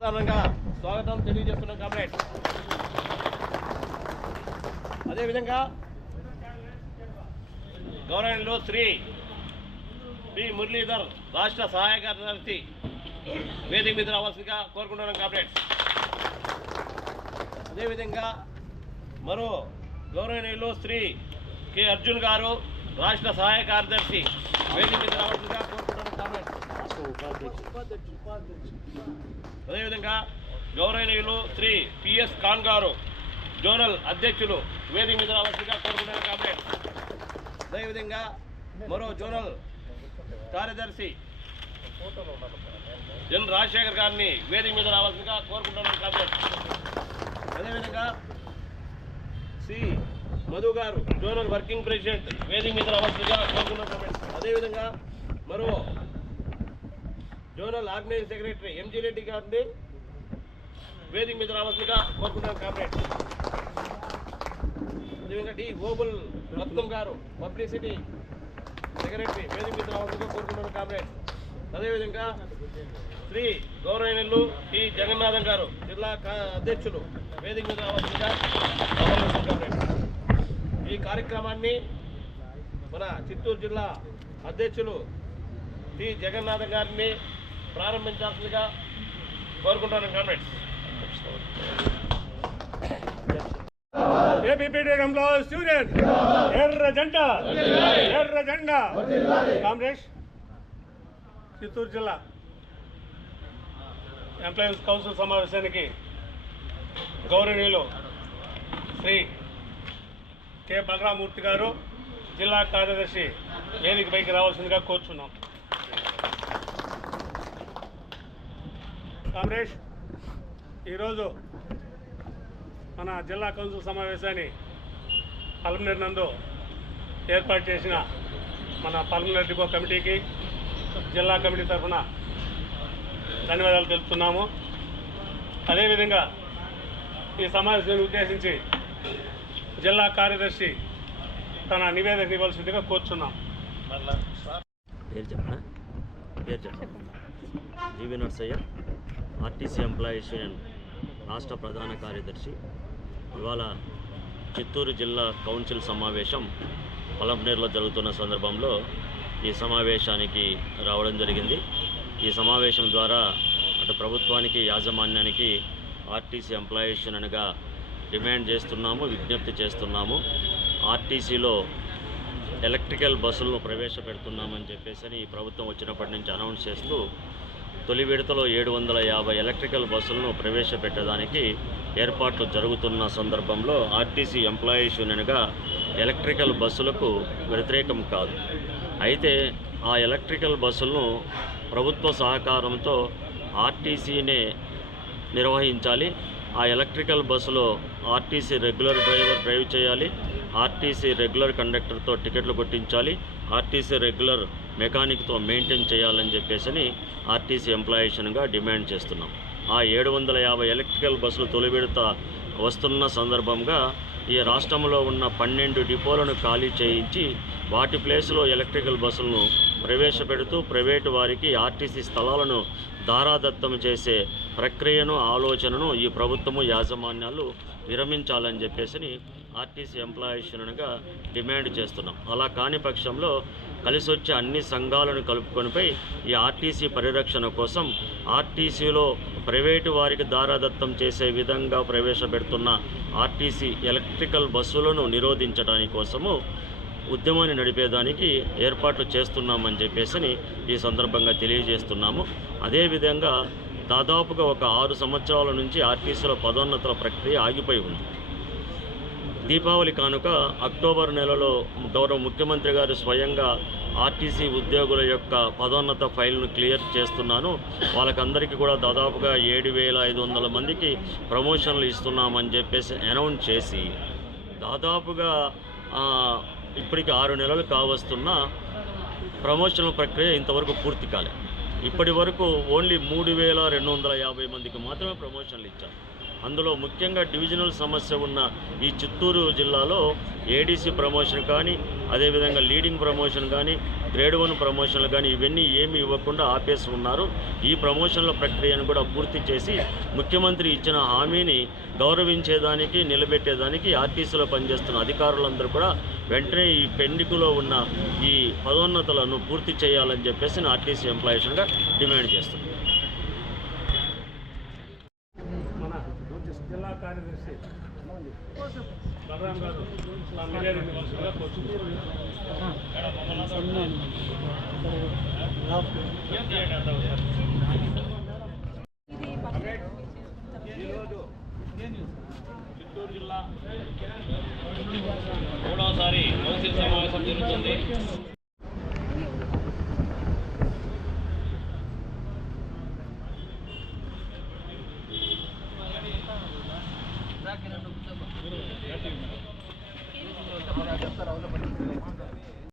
స్వాగతం తెలియజేస్తున్నాం కామ్రేడ్. అదేవిధంగా గౌరవనీయులు శ్రీ మురళీధర్ రాష్ట్ర సహాయ కార్యదర్శి వేదిక మీద రావాల్సిందిగా కోరుకుంటున్నాం కామ్రేడ్. అదేవిధంగా మరో గౌరవనీయులు శ్రీ కె అర్జున్ గారు రాష్ట్ర సహాయ కార్యదర్శి వేదిక మీద రావాల్సిందిగా కోరుకుంటున్నాం కామ్రేడ్. అదేవిధంగా గౌరవనీయులు శ్రీ పిఎస్ ఖాన్ గారు జోనల్ అధ్యక్షులు వేదిక మీద రావాల్సిందిగా కోరుకుంటున్నాం కామ్రేడ్. అదేవిధంగా మరో జోనల్ కార్యదర్శి ఎన్ రాజశేఖర్ గారిని వేదిక మీద రావాల్సిందిగా కోరుకుంటున్నాం కామ్రేడ్. అదేవిధంగా సి మధు గారు జోనల్ వర్కింగ్ ప్రెసిడెంట్ వేదిక మీద రావాల్సిందిగా కోరుకుంటున్నాం కామ్రేడ్. అదేవిధంగా మరో zonal organizing secretary MG Reddy గారిని వేదిక మీద రావాల్సిందిగా కోరుకుంటున్నాం కామ్రేడ్. అదేవిధంగా డి ఓబుల్ రత్నం గారు పబ్లిసిటీ సెక్రటరీ వేదిక మీద రావాల్సిందిగా కోరుకుంటున్నాం కామ్రేడ్. అదేవిధంగా శ్రీ గౌరవనీయులు టి జగన్నాథం గారు జిల్లా అధ్యక్షులు వేదిక మీద రావాల్సిందిగా కామ్రేడ్. ఈ కార్యక్రమాన్ని మన చిత్తూరు జిల్లా అధ్యక్షులు టి జగన్నాథం గారిని ప్రారంభించాల్సిందిగా కోరుకుంటున్నాను కామ్రేడ్స్. ఏపీపీడీఎంలో స్టూడెంట్ ఎర్ర జెండా కామ్రేడ్స్. చిత్తూరు జిల్లా ఎంప్లాయీస్ కౌన్సిల్ సమావేశానికి గౌరవనీయులు శ్రీ కె బలరామూర్తి గారు జిల్లా కార్యదర్శి వేదిక పైకి రావాల్సిందిగా కోరుచున్నాం. కామ్రేడ్స్, ఈరోజు మన జిల్లా కౌన్సిల్ సమావేశాన్ని పల్మనేరు నందు ఏర్పాటు చేసిన మన పల్మనేరు డిపో కమిటీకి జిల్లా కమిటీ తరఫున ధన్యవాదాలు తెలుపుతున్నాము. అదేవిధంగా ఈ సమావేశాన్ని ఉద్దేశించి జిల్లా కార్యదర్శి తన నివేదిక ఇవ్వాల్సిందిగా కోరుచున్నాం. జీవి నర్సయ్య, ఆర్టీసీ ఎంప్లాయీస్ యూనియన్ రాష్ట్ర ప్రధాన కార్యదర్శి. ఇవాళ చిత్తూరు జిల్లా కౌన్సిల్ సమావేశం పలంనేరులో జరుగుతున్న సందర్భంలో ఈ సమావేశానికి రావడం జరిగింది. ఈ సమావేశం ద్వారా అటు ప్రభుత్వానికి యాజమాన్యానికి ఆర్టీసీ ఎంప్లాయీస్ యూనియన్గా డిమాండ్ చేస్తున్నాము, విజ్ఞప్తి చేస్తున్నాము. ఆర్టీసీలో ఎలక్ట్రికల్ బస్సులను ప్రవేశపెడుతున్నామని చెప్పేసి ఈ ప్రభుత్వం వచ్చినప్పటి నుంచి అనౌన్స్ చేస్తూ తొలి విడతలో 750 ఎలక్ట్రికల్ బస్సులను ప్రవేశపెట్టడానికి ఏర్పాట్లు జరుగుతున్న సందర్భంలో ఆర్టీసీ ఎంప్లాయీస్ యూనియన్గా ఎలక్ట్రికల్ బస్సులకు వ్యతిరేకం కాదు. అయితే ఆ ఎలక్ట్రికల్ బస్సులను ప్రభుత్వ సహకారంతో ఆర్టీసీనే నిర్వహించాలి. ఆ ఎలక్ట్రికల్ బస్సులో ఆర్టీసీ రెగ్యులర్ డ్రైవర్ డ్రైవ్ చేయాలి, ఆర్టీసీ రెగ్యులర్ కండక్టర్తో టికెట్లు కొట్టించాలి, ఆర్టీసీ రెగ్యులర్ మెకానిక్తో మెయింటైన్ చేయాలని చెప్పేసి ఆర్టీసీ ఎంప్లాయీస్గా డిమాండ్ చేస్తున్నాం. ఆ 750 ఎలక్ట్రికల్ బస్సులు తొలి విడత వస్తున్న సందర్భంగా ఈ రాష్ట్రంలో ఉన్న 12 డిపోలను ఖాళీ చేయించి వాటి ప్లేస్లో ఎలక్ట్రికల్ బస్సులను ప్రవేశపెడుతూ ప్రైవేటు వారికి ఆర్టీసీ స్థలాలను దారాదత్తం చేసే ప్రక్రియను ఆలోచనను ఈ ప్రభుత్వము యాజమాన్యాలు విరమించాలని చెప్పేసి ఆర్టీసీ ఎంప్లాయీస్ యూనియన్గా డిమాండ్ చేస్తున్నాం. అలా కాని పక్షంలో కలిసి వచ్చే అన్ని సంఘాలను కలుపుకొనిపై ఈ ఆర్టీసీ పరిరక్షణ కోసం ఆర్టీసీలో ప్రైవేటు వారికి దారాదత్తం చేసే విధంగా ప్రవేశపెడుతున్న ఆర్టీసీ ఎలక్ట్రికల్ బస్సులను నిరోధించడానికి కోసము ఉద్యమాన్ని నడిపేదానికి ఏర్పాట్లు చేస్తున్నామని చెప్పేసి ఈ సందర్భంగా తెలియజేస్తున్నాము. అదేవిధంగా దాదాపుగా ఒక 6 సంవత్సరాల నుంచి ఆర్టీసీలో పదోన్నతుల ప్రక్రియ ఆగిపోయి ఉంది. దీపావళి కానుక అక్టోబర్ నెలలో గౌరవ ముఖ్యమంత్రి గారు స్వయంగా ఆర్టీసీ ఉద్యోగుల యొక్క పదోన్నత ఫైల్ను క్లియర్ చేస్తున్నాను, వాళ్ళకందరికీ కూడా దాదాపుగా 7,500 మందికి ప్రమోషన్లు ఇస్తున్నామని చెప్పేసి అనౌన్స్ చేసి దాదాపుగా ఇప్పటికి 6 నెలలు కావస్తున్న ప్రమోషన్ల ప్రక్రియ ఇంతవరకు పూర్తి కాలేదు. ఇప్పటి వరకు ఓన్లీ 3,250 మందికి మాత్రమే ప్రమోషన్లు ఇచ్చారు. అందులో ముఖ్యంగా డివిజనల్ సమస్య ఉన్న ఈ చిత్తూరు జిల్లాలో ఏడీసీ ప్రమోషన్ కానీ, అదేవిధంగా లీడింగ్ ప్రమోషన్ కానీ, గ్రేడ్ 1 ప్రమోషన్లు కానీ ఇవన్నీ ఏమి ఇవ్వకుండా ఆపేసి ఉన్నారు. ఈ ప్రమోషన్ల ప్రక్రియను కూడా పూర్తి చేసి ముఖ్యమంత్రి ఇచ్చిన హామీని గౌరవించేదానికి నిలబెట్టేదానికి ఆర్టీసీలో పనిచేస్తున్న అధికారులందరూ కూడా వెంటనే ఈ పెండింగ్లో ఉన్న ఈ పదోన్నతులను పూర్తి చేయాలని చెప్పేసి నేను ఆర్టీసీ ఎంప్లాయీస్గా డిమాండ్ చేస్తున్నాను. మన జిల్లా కార్యదర్శి బలరాం గారు నివేదించవలసిందిగా కోరుతున్నాను.